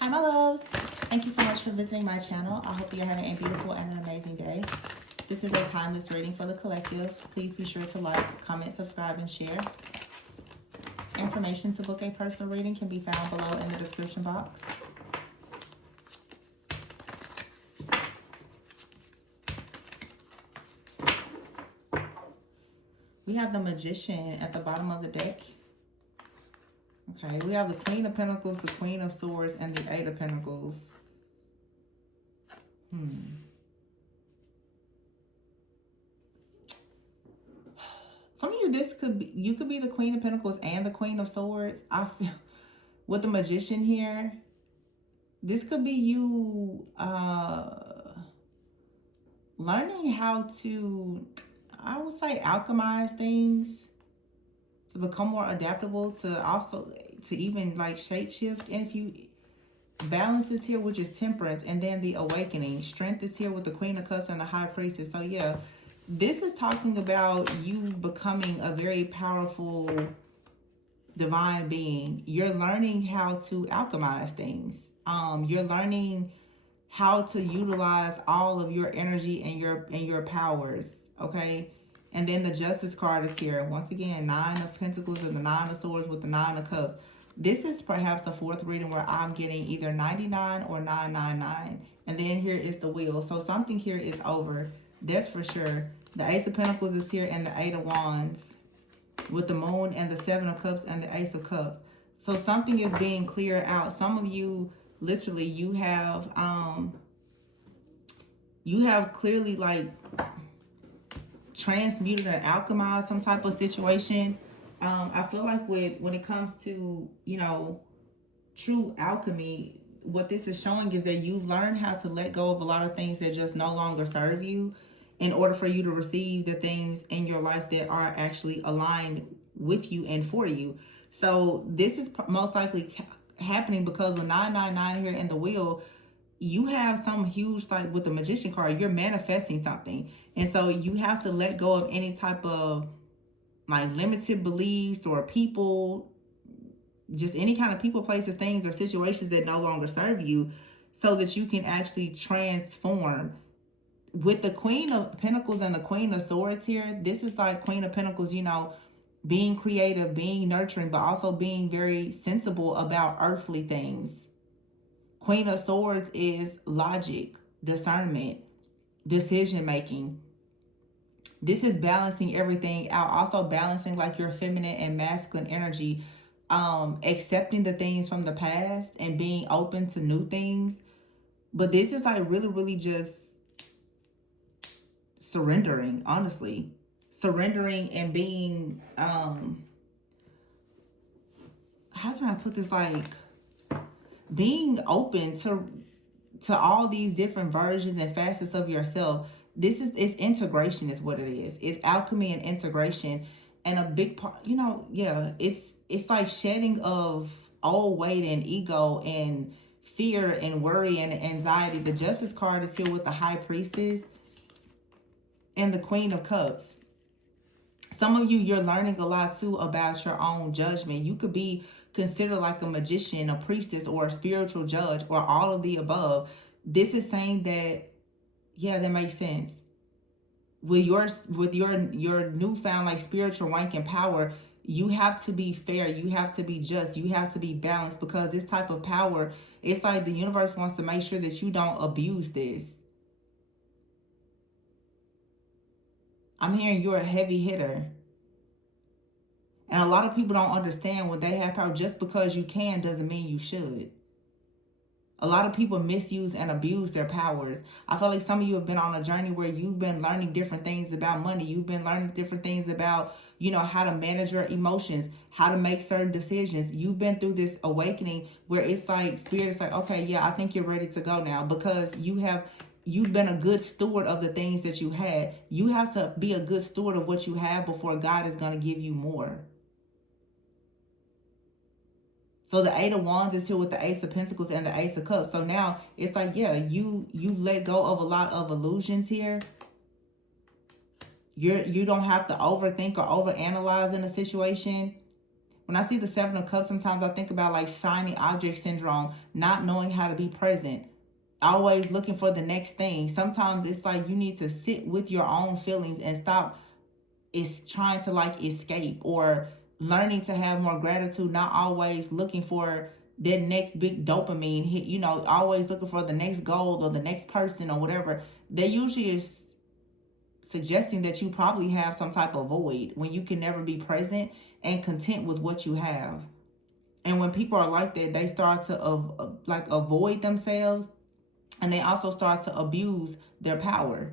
Hi, my loves. Thank you so much for visiting my channel. I hope you're having a beautiful and an amazing day. This is a timeless reading for the collective. Please be sure to like, comment, subscribe, and share. Information to book a personal reading can be found below in the description box. We have the Magician at the bottom of the deck. Okay, we have the Queen of Pentacles, the Queen of Swords, and the Eight of Pentacles. Some of you, this could be, you could be the Queen of Pentacles and the Queen of Swords. I feel with the Magician here, this could be you learning how to, I would say, alchemize things to become more adaptable, to also to even like shapeshift. And if you, balance is here, which is Temperance, and then the Awakening. Strength is here with the Queen of Cups and the High Priestess. So yeah, this is talking about you becoming a very powerful divine being. You're learning how to alchemize things. You're learning how to utilize all of your energy and your powers. Okay. And then the Justice card is here. Once again, Nine of Pentacles and the Nine of Swords with the Nine of Cups. This is perhaps a fourth reading where I'm getting either 99 or 999. And then here is the Wheel. So something here is over. That's for sure. The Ace of Pentacles is here and the Eight of Wands with the Moon and the Seven of Cups and the Ace of Cups. So something is being cleared out. Some of you, literally, you have clearly like transmuted or alchemized some type of situation. I feel like when it comes to, you know, true alchemy, what this is showing is that you've learned how to let go of a lot of things that just no longer serve you in order for you to receive the things in your life that are actually aligned with you and for you. So this is most likely happening because with 999 here in the Wheel, you have some huge, like with the Magician card, you're manifesting something. And so you have to let go of any type of like limited beliefs or people, just any kind of people, places, things, or situations that no longer serve you, so that you can actually transform. With the Queen of Pentacles and the Queen of Swords here, this is like Queen of Pentacles, you know, being creative, being nurturing, but also being very sensible about earthly things. Queen of Swords is logic, discernment, decision making. This is balancing everything out. Also balancing like your feminine and masculine energy. Accepting the things from the past and being open to new things. But this is like really, really just surrendering, honestly. Surrendering and being, how can I put this, like being open to all these different versions and facets of yourself. It's integration is what it is. It's alchemy and integration. And a big part, you know, yeah, it's like shedding of old weight and ego and fear and worry and anxiety. The Justice card is here with the High Priestess and the Queen of Cups. Some of you, you're learning a lot too about your own judgment. You could be considered like a magician, a priestess, or a spiritual judge, or all of the above. This is saying that, yeah, that makes sense. With your newfound like spiritual rank and power, you have to be fair, you have to be just, you have to be balanced, because this type of power, it's like the universe wants to make sure that you don't abuse this. I'm hearing you're a heavy hitter. And a lot of people don't understand when they have power, just because you can doesn't mean you should. A lot of people misuse and abuse their powers. I feel like some of you have been on a journey where you've been learning different things about money. You've been learning different things about, you know, how to manage your emotions, how to make certain decisions. You've been through this awakening where it's like Spirit's like, okay, yeah, I think you're ready to go now, because you've been a good steward of the things that you had. You have to be a good steward of what you have before God is going to give you more. So the Eight of Wands is here with the Ace of Pentacles and the Ace of Cups. So now it's like, yeah, you've let go of a lot of illusions here. You don't have to overthink or overanalyze in a situation. When I see the Seven of Cups, sometimes I think about like shiny object syndrome, not knowing how to be present, always looking for the next thing. Sometimes it's like you need to sit with your own feelings and stop is trying to like escape, or learning to have more gratitude, not always looking for that next big dopamine hit, always looking for the next goal or the next person or whatever. They usually is suggesting that you probably have some type of void when you can never be present and content with what you have. And when people are like that, they start to avoid themselves, and they also start to abuse their power.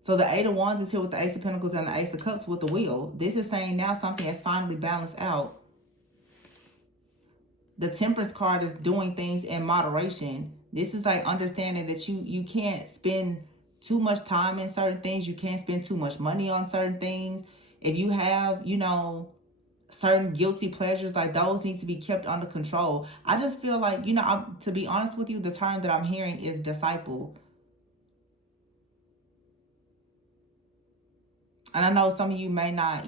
So the Eight of Wands is here with the Ace of Pentacles and the Ace of Cups with the Wheel. This is saying now something has finally balanced out. The Temperance card is doing things in moderation. This is like understanding that you can't spend too much time in certain things. You can't spend too much money on certain things. If you have, certain guilty pleasures, like those need to be kept under control. I just feel like, to be honest with you, the term that I'm hearing is disciple. And I know some of you may not,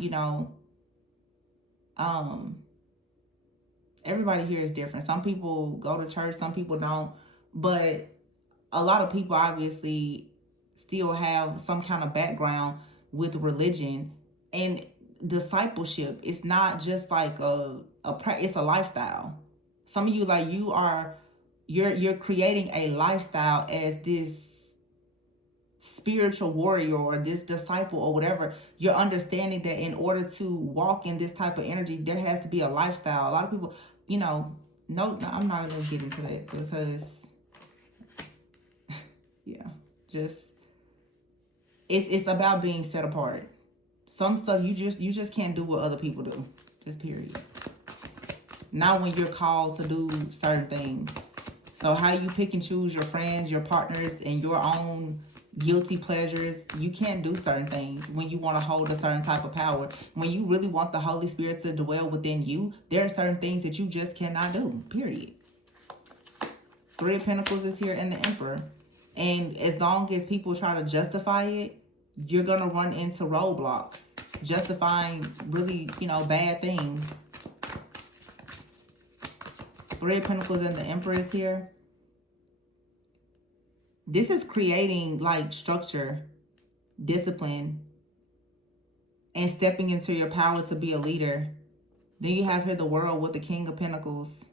everybody here is different. Some people go to church, some people don't. But a lot of people obviously still have some kind of background with religion and discipleship. It's not just like it's a lifestyle. Some of you, like, you're creating a lifestyle as this spiritual warrior or this disciple or whatever. You're understanding that in order to walk in this type of energy, there has to be a lifestyle. A lot of people, no, I'm not gonna get into that because yeah, just it's about being set apart. Some stuff you just can't do what other people do. Just period. Not when you're called to do certain things. So how you pick and choose your friends, your partners, and your own guilty pleasures, you can't do certain things when you want to hold a certain type of power. When you really want the Holy Spirit to dwell within you, there are certain things that you just cannot do, period. Three of Pentacles is here and the Emperor. And as long as people try to justify it, you're going to run into roadblocks, justifying really, bad things. Three of Pentacles and the Emperor is here. This is creating like structure, discipline, and stepping into your power to be a leader. Then you have here the World with the King of Pentacles.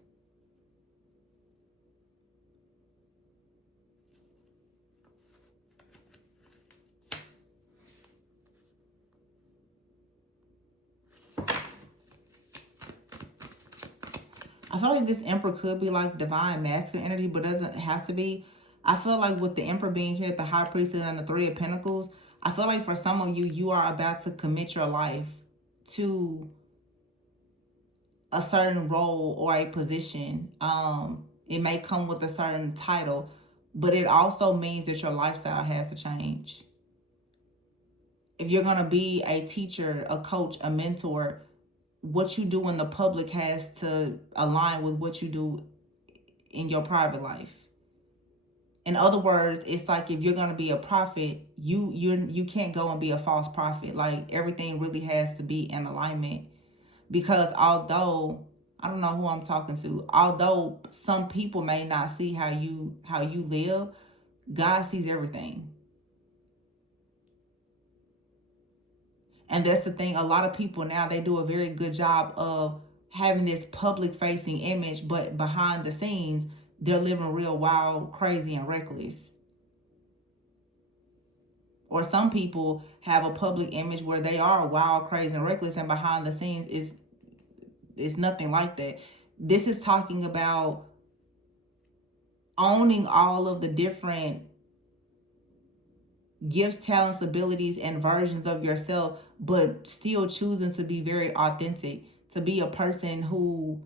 I feel like this Emperor could be like divine masculine energy, but doesn't have to be. I feel like with the Emperor being here, the High Priestess and the Three of Pentacles, I feel like for some of you, you are about to commit your life to a certain role or a position. It may come with a certain title, but it also means that your lifestyle has to change. If you're going to be a teacher, a coach, a mentor, what you do in the public has to align with what you do in your private life. In other words, it's like if you're going to be a prophet, you can't go and be a false prophet. Like everything really has to be in alignment. Because although, I don't know who I'm talking to, although some people may not see how you live, God sees everything. And that's the thing. A lot of people now, they do a very good job of having this public facing image, but behind the scenes, they're living real wild, crazy, and reckless. Or some people have a public image where they are wild, crazy, and reckless, and behind the scenes it's nothing like that. This is talking about owning all of the different gifts, talents, abilities, and versions of yourself, but still choosing to be very authentic, to be a person who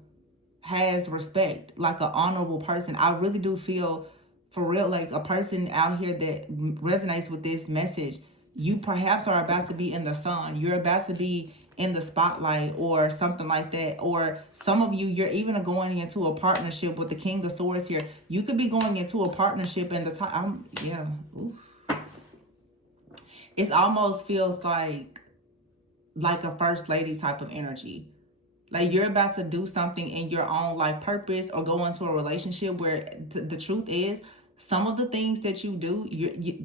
has respect, like an honorable person. I really do feel, for real, like a person out here that resonates with this message. You perhaps are about to be in the sun. You're about to be in the spotlight or something like that. Or some of you, you're even going into a partnership with the King of Swords here. You could be going into a partnership and the time, it almost feels like a first lady type of energy. Like, you're about to do something in your own life purpose or go into a relationship where the truth is, some of the things that you do,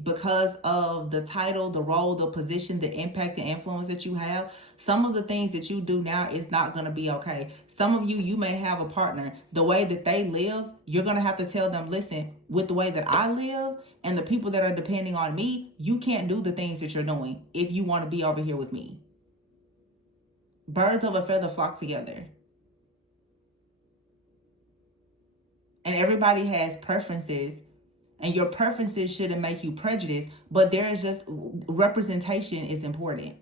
because of the title, the role, the position, the impact, the influence that you have, some of the things that you do now is not going to be okay. Some of you may have a partner. The way that they live, you're going to have to tell them, listen, with the way that I live and the people that are depending on me, you can't do the things that you're doing if you want to be over here with me. Birds of a feather flock together. And everybody has preferences, and your preferences shouldn't make you prejudiced, but there is just representation is important.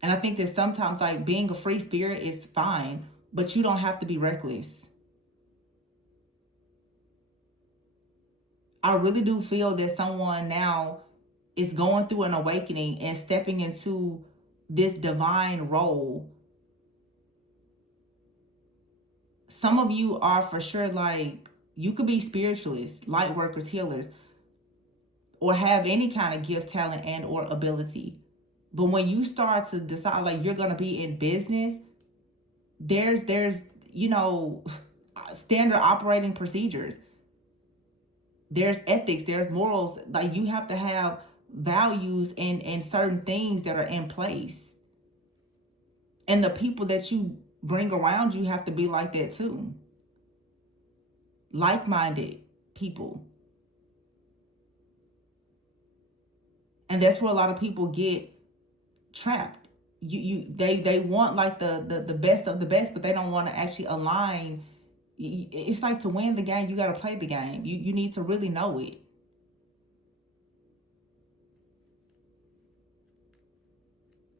And I think that sometimes, like, being a free spirit is fine, but you don't have to be reckless. I really do feel that someone now is going through an awakening and stepping into this divine role. Some of you are for sure, like, you could be spiritualists, light workers, healers, or have any kind of gift, talent, and or ability. But when you start to decide, like, you're going to be in business, there's standard operating procedures. There's ethics, there's morals. Like, you have to have values and certain things that are in place. And the people that you bring around you have to be like that too. Like-minded people. And that's where a lot of people get trapped. They want, like, the best of the best, but they don't want to actually align. It's like, to win the game, you got to play the game. You need to really know it.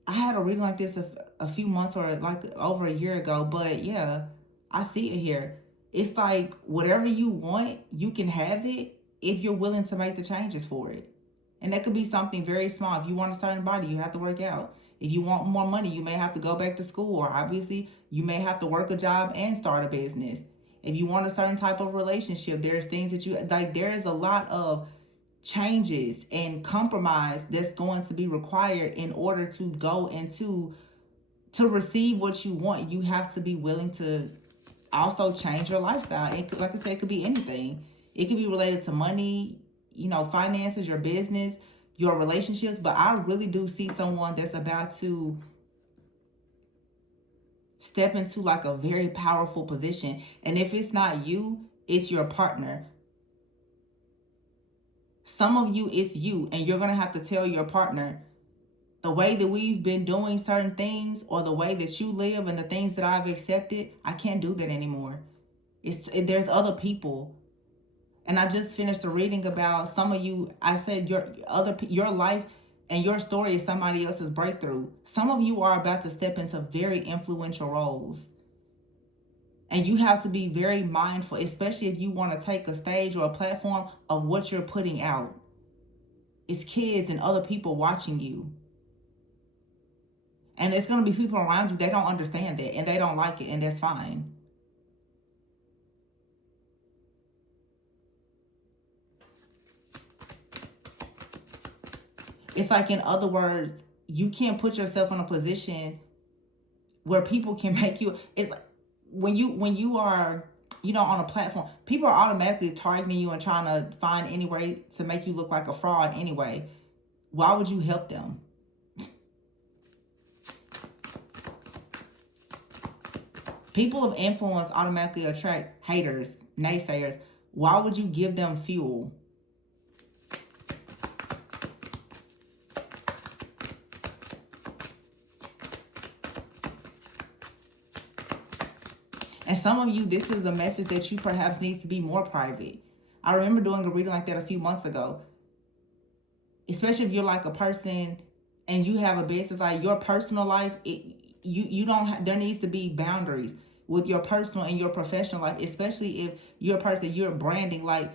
I had a reading like this a few months or like over a year ago, but yeah, I see it here. It's like, whatever you want, you can have it if you're willing to make the changes for it. And that could be something very small. If you want a certain body, you have to work out. If you want more money, you may have to go back to school, or obviously you may have to work a job and start a business. If you want a certain type of relationship, there's things that you like. There is a lot of changes and compromise that's going to be required in order to go into to receive what you want. You have to be willing to also change your lifestyle. It could, like I said, it could be anything. It could be related to money, finances, your business, your relationships. But I really do see someone that's about to step into, like, a very powerful position. And if it's not you, it's your partner. Some of you, it's you, and you're going to have to tell your partner, the way that we've been doing certain things, or the way that you live and the things that I've accepted, I can't do that anymore. There's other people. And I just finished a reading about some of you. I said your life and your story is somebody else's breakthrough. Some of you are about to step into very influential roles. And you have to be very mindful, especially if you want to take a stage or a platform, of what you're putting out. It's kids and other people watching you. And it's going to be people around you, they don't understand that and they don't like it, and that's fine. It's like, in other words, you can't put yourself in a position where people can make you. It's like, when you are, on a platform, people are automatically targeting you and trying to find any way to make you look like a fraud anyway. Why would you help them? People of influence automatically attract haters, naysayers. Why would you give them fuel? And some of you, this is a message that you perhaps needs to be more private. I remember doing a reading like that a few months ago. Especially if you're like a person and you have a business, like your personal life, you don't have, there needs to be boundaries with your personal and your professional life, especially if you're a person, you're branding. Like,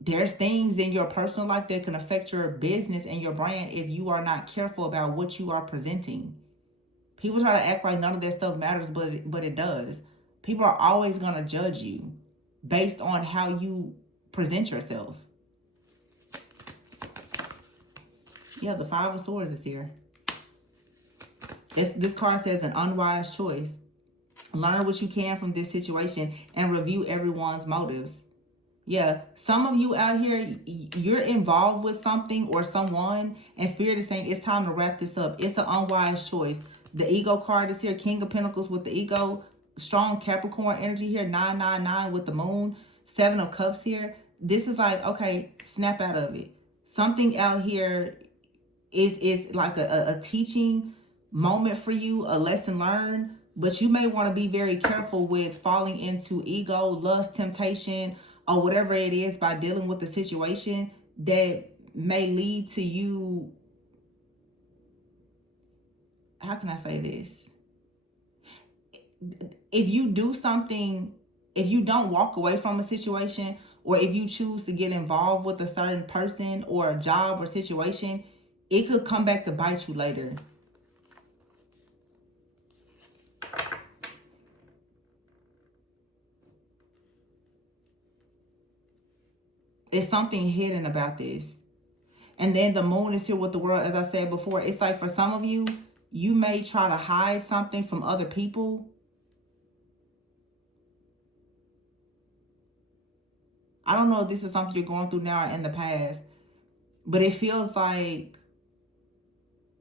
there's things in your personal life that can affect your business and your brand if you are not careful about what you are presenting. People try to act like none of that stuff matters, but it does. People are always going to judge you based on how you present yourself. Yeah, the Five of Swords is here. This card says an unwise choice. Learn what you can from this situation and review everyone's motives. Yeah, some of you out here, you're involved with something or someone, and Spirit is saying it's time to wrap this up. It's an unwise choice. The ego card is here, King of Pentacles with the ego, strong Capricorn energy here, 999 with the moon, 7 of Cups here. This is like, okay, snap out of it. Something out here is like a teaching moment for you, a lesson learned, but you may want to be very careful with falling into ego, lust, temptation, or whatever it is by dealing with the situation that may lead to you. How can I say this? If you do something, if you don't walk away from a situation, or if you choose to get involved with a certain person or a job or situation, it could come back to bite you later. It's something hidden about this. And then the moon is here with the world, as I said before. It's like for some of you, you may try to hide something from other people. I don't know if this is something you're going through now or in the past, but it feels like,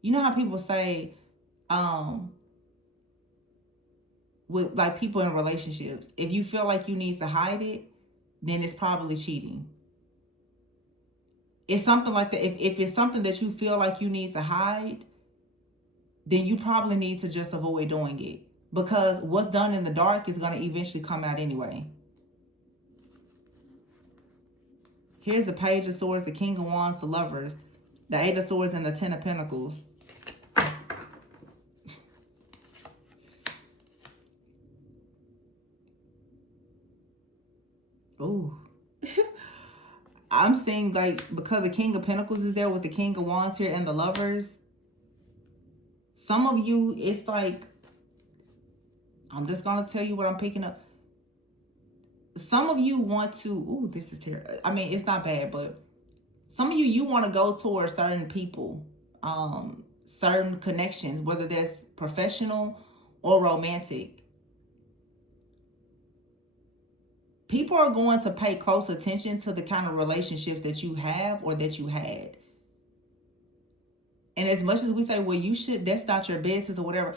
you know how people say, with like people in relationships, if you feel like you need to hide it, then it's probably cheating. It's something like that. If it's something that you feel like you need to hide, then you probably need to just avoid doing it, because what's done in the dark is going to eventually come out anyway. Here's the Page of Swords, the King of Wands, the Lovers, the Eight of Swords, and the Ten of Pentacles. Ooh. I'm saying, like, because the King of Pentacles is there with the King of Wands here and the Lovers, some of you, it's like, I'm just going to tell you what I'm picking up. Some of you want to, ooh, this is terrible. I mean, it's not bad, but some of you, you want to go towards certain people, certain connections, whether that's professional or romantic. People are going to pay close attention to the kind of relationships that you have or that you had. And as much as we say, well, you should, that's not your business or whatever.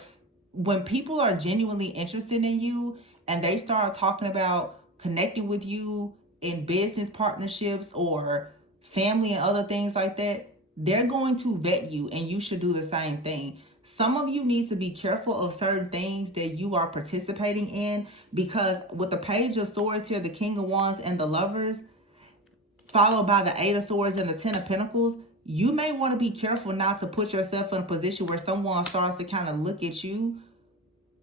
When people are genuinely interested in you and they start talking about connecting with you in business partnerships or family and other things like that, they're going to vet you, and you should do the same thing. Some of you need to be careful of certain things that you are participating in, because with the Page of Swords here, the King of Wands and the Lovers, followed by the Eight of Swords and the Ten of Pentacles, you may want to be careful not to put yourself in a position where someone starts to kind of look at you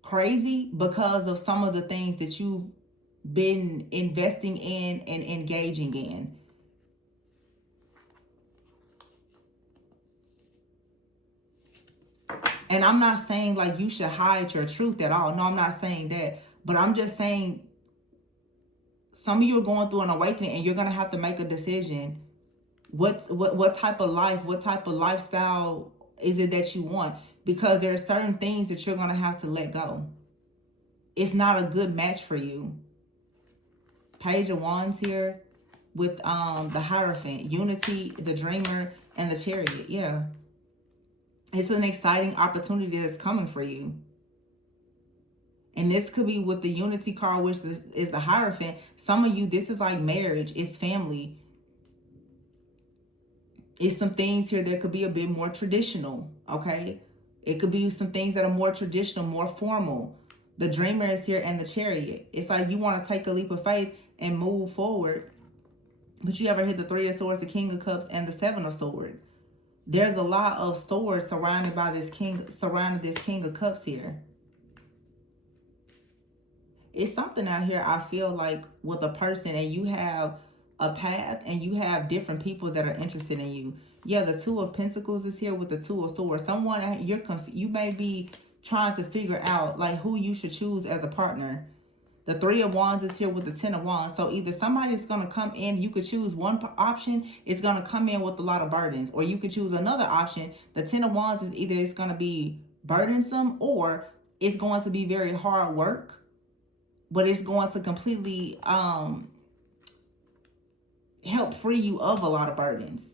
crazy because of some of the things that you've been investing in and engaging in. And I'm not saying like you should hide your truth at all. No, I'm not saying that. But I'm just saying some of you are going through an awakening, and you're going to have to make a decision. What type of life, what type of lifestyle is it that you want? Because there are certain things that you're going to have to let go. It's not a good match for you. Page of Wands here with the Hierophant, Unity, the Dreamer, and the Chariot. Yeah. It's an exciting opportunity that's coming for you. And this could be with the Unity card, which is the Hierophant. Some of you, this is like marriage. It's family. It's some things here that could be a bit more traditional, okay? It could be some things that are more traditional, more formal. The Dreamer is here and the Chariot. It's like you want to take a leap of faith and move forward. But you ever hit the Three of Swords, the King of Cups, and the Seven of Swords. There's a lot of swords surrounded by this King of Cups here. It's something out here, I feel like, with a person, and you have a path and you have different people that are interested in you. Yeah, the Two of Pentacles is here with the Two of Swords. Someone, you may be trying to figure out like who you should choose as a partner. The Three of Wands is here with the Ten of Wands. So either somebody's going to come in, you could choose one option, it's going to come in with a lot of burdens. Or you could choose another option. The Ten of Wands is either it's going to be burdensome or it's going to be very hard work. but it's going to completely help free you of a lot of burdens.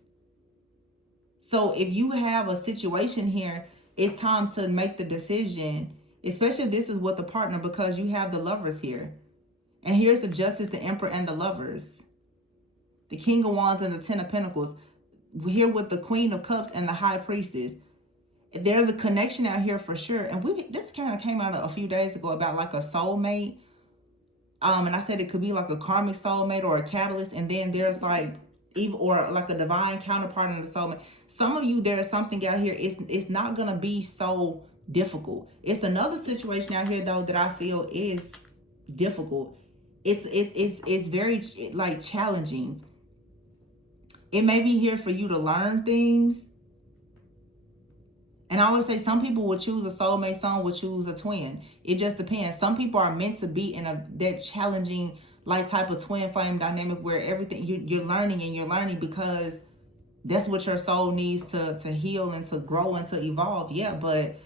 So if you have a situation here, it's time to make the decision, especially if this is with the partner, because you have the Lovers here. And here's the Justice, the Emperor, and the Lovers. The King of Wands and the Ten of Pentacles. Here with the Queen of Cups and the High Priestess. There's a connection out here for sure. And this kind of came out a few days ago about like a soulmate. And I said it could be like a karmic soulmate or a catalyst. And then there's like, even or like a divine counterpart in the soulmate. Some of you, there's something out here. It's not gonna be so difficult. It's another situation out here though that I feel is difficult. It's very like challenging. It may be here for you to learn things. And I always say some people would choose a soulmate, some would choose a twin. It just depends. Some people are meant to be in that challenging like type of twin flame dynamic where everything you're learning and you're learning because that's what your soul needs to heal and to grow and to evolve. Yeah, but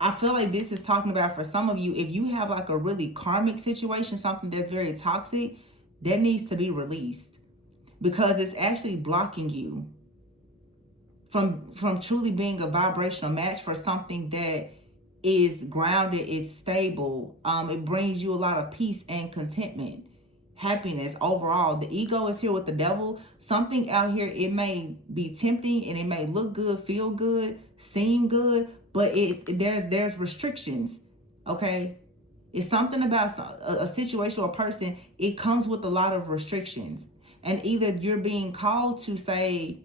I feel like this is talking about for some of you, if you have like a really karmic situation, something that's very toxic, that needs to be released because it's actually blocking you from truly being a vibrational match for something that is grounded, it's stable. It brings you a lot of peace and contentment, happiness overall. The ego is here with the devil. Something out here, it may be tempting and it may look good, feel good, seem good, but there's restrictions, okay? It's something about a situation or a person, it comes with a lot of restrictions. And either you're being called to say,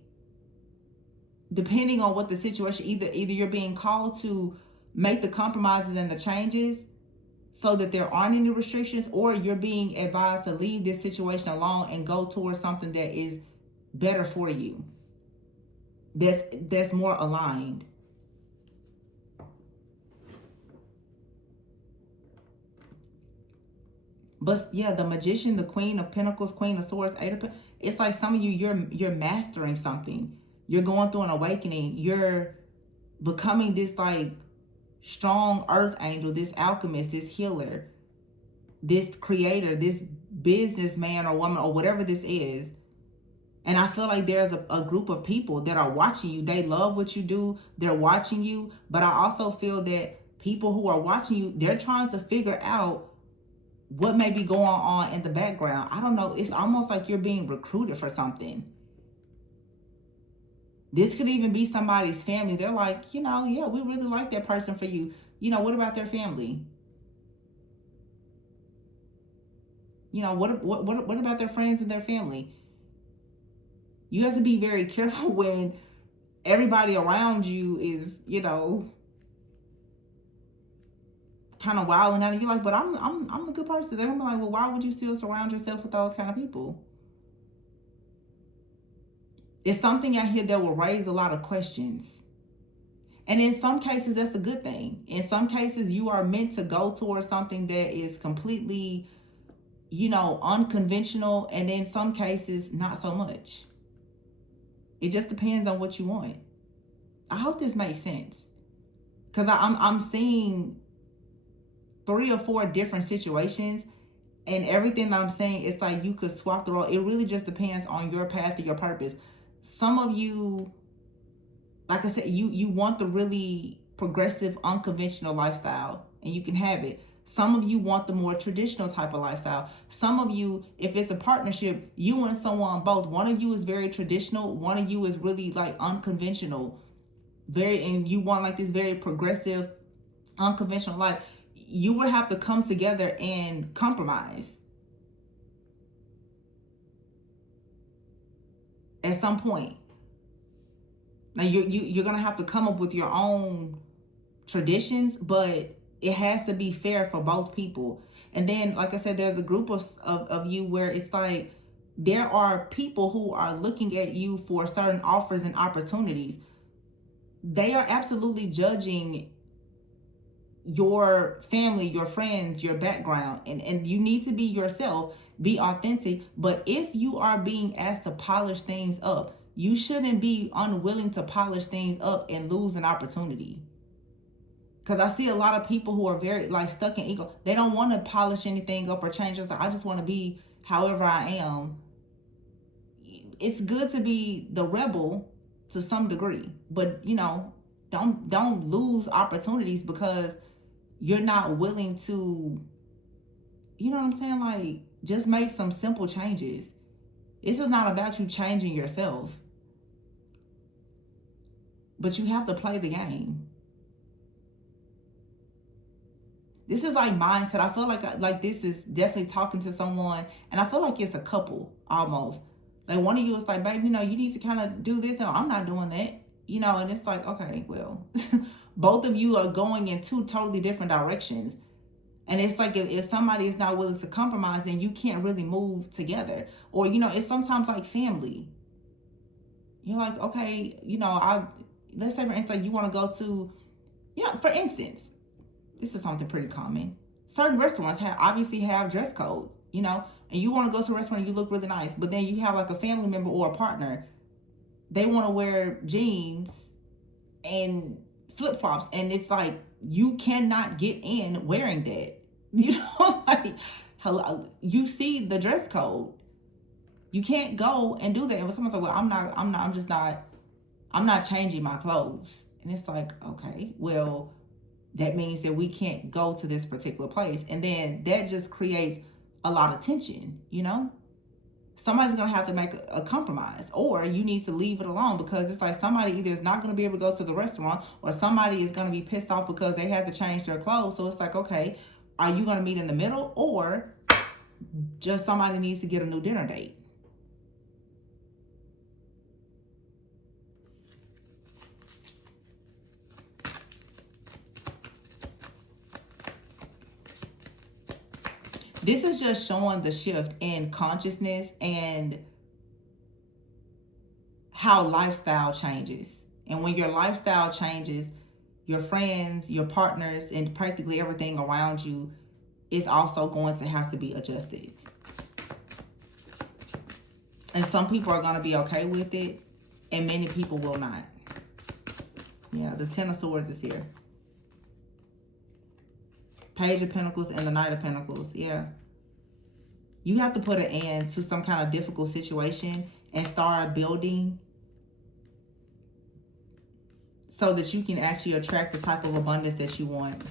depending on what the situation, either you're being called to make the compromises and the changes so that there aren't any restrictions, or you're being advised to leave this situation alone and go towards something that is better for you, that's more aligned. But yeah, the Magician, the Queen of Pentacles, Queen of Swords, Eight of Pentacles, it's like some of you, you're mastering something. You're going through an awakening. You're becoming this like strong earth angel, this alchemist, this healer, this creator, this businessman or woman or whatever this is. And I feel like there's a group of people that are watching you. They love what you do. They're watching you. But I also feel that people who are watching you, they're trying to figure out what may be going on in the background. I don't know. It's almost like you're being recruited for something. This could even be somebody's family. They're like, yeah, we really like that person for you. What about their family? What about their friends and their family? You have to be very careful when everybody around you is, kind of wilding out, and you're like, but I'm a good person. They're like, well, why would you still surround yourself with those kind of people? It's something out here that will raise a lot of questions. And in some cases, that's a good thing. In some cases, you are meant to go towards something that is completely, unconventional. And in some cases, not so much. It just depends on what you want. I hope this makes sense. Because I'm seeing 3 or 4 different situations. And everything that I'm saying, it's like you could swap the role. It really just depends on your path or your purpose. Some of you, like I said, you want the really progressive, unconventional lifestyle, and you can have it. Some of you want the more traditional type of lifestyle. Some of you, if it's a partnership, you and someone both. One of you is very traditional. One of you is really like unconventional. And you want like this very progressive, unconventional life. You will have to come together and compromise at some point. Now you're gonna have to come up with your own traditions, but it has to be fair for both people. And then, like I said, there's a group of you where it's like there are people who are looking at you for certain offers and opportunities. They are absolutely judging your family, your friends, your background, and you need to be yourself, be authentic. But if you are being asked to polish things up, you shouldn't be unwilling to polish things up and lose an opportunity. Because I see a lot of people who are very like stuck in ego. They don't want to polish anything up or change. It's like, I just want to be however I am. It's good to be the rebel to some degree, but don't lose opportunities because you're not willing to, you know what I'm saying? Like, just make some simple changes. This is not about you changing yourself, but you have to play the game. This is like mindset. I feel like this is definitely talking to someone, and I feel like it's a couple almost. Like, one of you is like, babe, you need to kind of do this, and I'm not doing that, and it's like, okay, well, both of you are going in two totally different directions. And it's like, if somebody is not willing to compromise, then you can't really move together. Or, it's sometimes like family. You're like, okay, let's say for instance, you want to go to, for instance, this is something pretty common. Certain restaurants obviously have dress codes, and you want to go to a restaurant and you look really nice, but then you have like a family member or a partner, they want to wear jeans and flip-flops, and it's like, you cannot get in wearing that. Like, hello, you see the dress code. You can't go and do that. And someone's like, well, I'm not changing my clothes. And it's like, okay, well, that means that we can't go to this particular place. And then that just creates a lot of tension, Somebody's going to have to make a compromise, or you need to leave it alone, because it's like somebody either is not going to be able to go to the restaurant, or somebody is going to be pissed off because they had to change their clothes. So it's like, okay, are you going to meet in the middle, or just somebody needs to get a new dinner date? This is just showing the shift in consciousness and how lifestyle changes. And when your lifestyle changes, your friends, your partners, and practically everything around you is also going to have to be adjusted. And some people are going to be okay with it, and many people will not. Yeah, the Ten of Swords is here. Page of Pentacles and the Knight of Pentacles. Yeah. You have to put an end to some kind of difficult situation and start building so that you can actually attract the type of abundance that you want.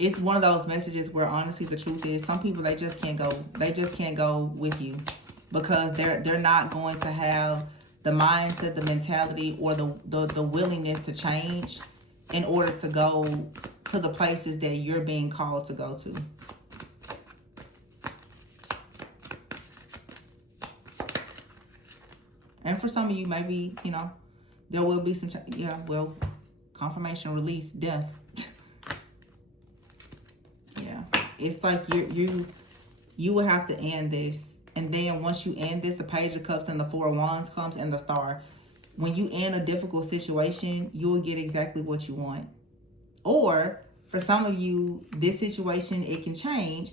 It's one of those messages where honestly the truth is some people, they just can't go. They just can't go with you because they're not going to have the mindset, the mentality, or the willingness to change in order to go to the places that you're being called to go to. And for some of you, maybe, there will be some, confirmation, release, death. Yeah. It's like you will have to end this. And then once you end this, the Page of Cups and the Four of Wands comes and the Star. When you end a difficult situation, you will get exactly what you want. Or for some of you, this situation, it can change.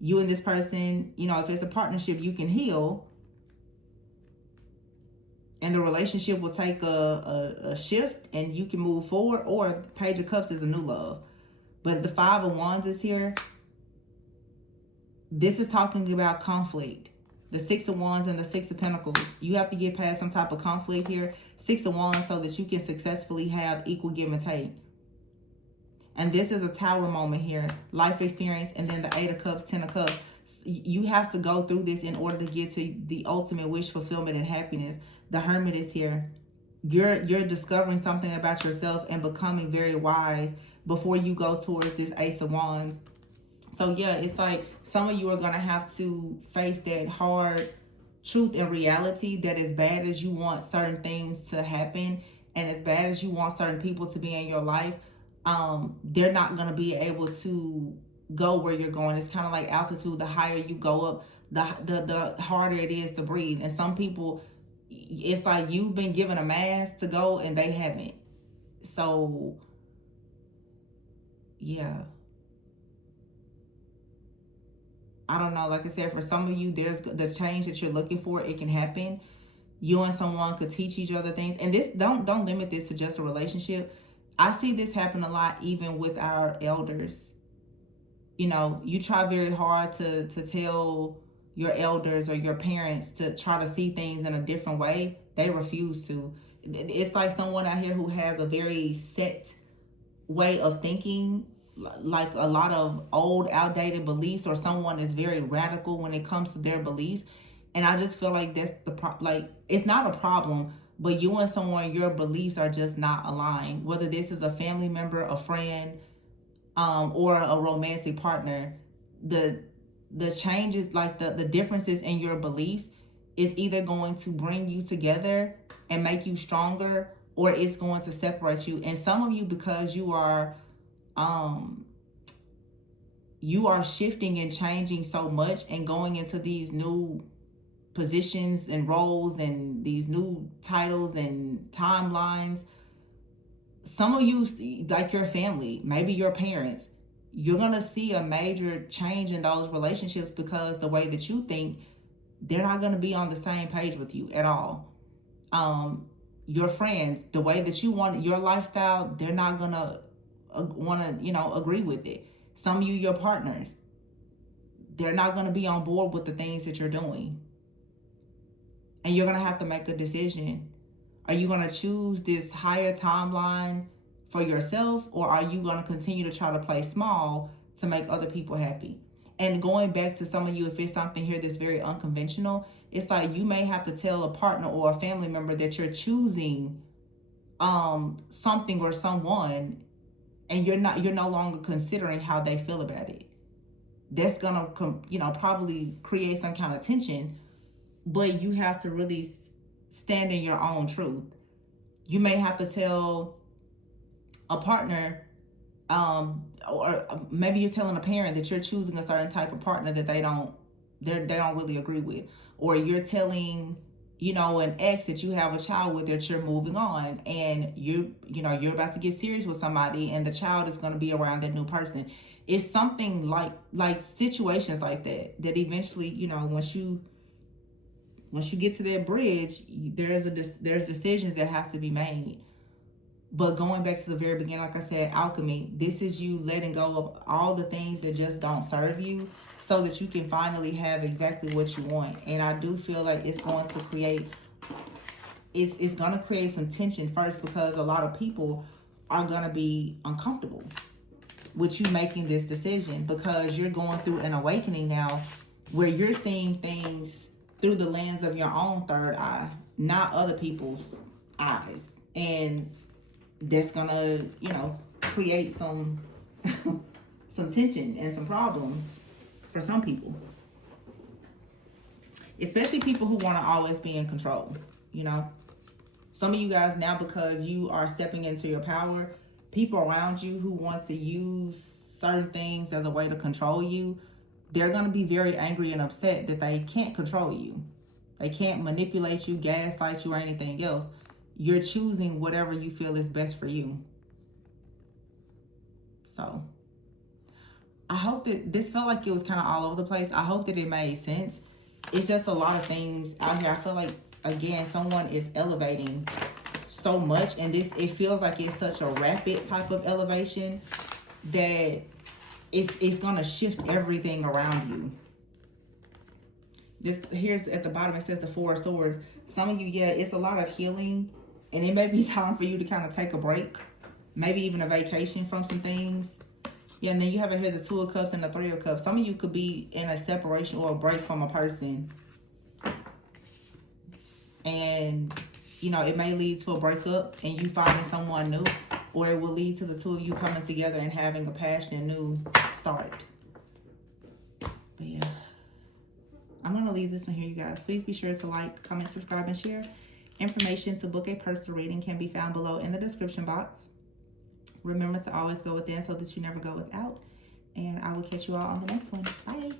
You and this person, if it's a partnership, you can heal. And the relationship will take a shift and you can move forward. Or Page of Cups is a new love. But the Five of Wands is here. This is talking about conflict. The Six of Wands and the Six of Pentacles. You have to get past some type of conflict here. Six of Wands so that you can successfully have equal give and take. And this is a Tower moment here. Life experience. And then the Eight of Cups, Ten of Cups. You have to go through this in order to get to the ultimate wish fulfillment and happiness. The Hermit is here. You're discovering something about yourself and becoming very wise before you go towards this Ace of Wands. So yeah, it's like some of you are going to have to face that hard truth and reality that as bad as you want certain things to happen and as bad as you want certain people to be in your life, they're not going to be able to go where you're going. It's kind of like altitude. The higher you go up, the harder it is to breathe. And some people, it's like you've been given a mask to go and they haven't. So yeah, I don't know. Like I said, for some of you, there's the change that you're looking for. It can happen. You and someone could teach each other things. And this, don't limit this to just a relationship. I see this happen a lot even with our elders. You know, you try very hard to tell your elders or your parents to try to see things in a different way. They refuse to. It's like someone out here who has a very set way of thinking, like a lot of old outdated beliefs, or someone is very radical when it comes to their beliefs. And I just feel like that's like, it's not a problem, but you and someone, your beliefs are just not aligned, whether this is a family member, a friend, or a romantic partner. The changes, like the differences in your beliefs, is either going to bring you together and make you stronger, or it's going to separate you. And some of you, because you are shifting and changing so much and going into these new positions and roles and these new titles and timelines, some of you, like your family, maybe your parents, you're going to see a major change in those relationships, because the way that you think, they're not going to be on the same page with you at all. Your friends, the way that you want your lifestyle, they're not going to want to, agree with it. Some of you, your partners, they're not going to be on board with the things that you're doing. And you're going to have to make a decision. Are you going to choose this higher timeline for yourself, or are you going to continue to try to play small to make other people happy? And going back to some of you, if it's something here that's very unconventional, it's like you may have to tell a partner or a family member that you're choosing something or someone, and you're no longer considering how they feel about it. That's gonna probably create some kind of tension, but you have to really stand in your own truth. You may have to tell a partner, or maybe you're telling a parent that you're choosing a certain type of partner that they don't really agree with, or you're telling an ex that you have a child with that you're moving on, and you're about to get serious with somebody, and the child is going to be around that new person. It's something like situations like that eventually, once you get to that bridge, there's decisions that have to be made. But going back to the very beginning, like I said, alchemy, this is you letting go of all the things that just don't serve you, so that you can finally have exactly what you want. And I do feel like it's going to create some tension first, because a lot of people are going to be uncomfortable with you making this decision, because you're going through an awakening now where you're seeing things through the lens of your own third eye, not other people's eyes. And that's gonna, create some some tension and some problems for some people. Especially people who want to always be in control, Some of you guys now, because you are stepping into your power, people around you who want to use certain things as a way to control you, they're going to be very angry and upset that they can't control you. They can't manipulate you, gaslight you, or anything else. You're choosing whatever you feel is best for you. So I hope that this felt like it was kind of all over the place. I hope that it made sense. It's just a lot of things out here. I feel like, again, someone is elevating so much, and it feels like it's such a rapid type of elevation that it's gonna shift everything around you. Here's at the bottom, it says the Four of Swords. Some of you, it's a lot of healing, and it may be time for you to kind of take a break, maybe even a vacation from some things. Yeah, and then you have here the Two of Cups and the Three of Cups. Some of you could be in a separation or a break from a person, and it may lead to a breakup and you finding someone new, or it will lead to the two of you coming together and having a passionate new start. But yeah, I'm going to leave this one here, you guys. Please be sure to like, comment, subscribe, and share. Information to book a personal reading can be found below in the description box. Remember to always go within so that you never go without. And I will catch you all on the next one. Bye.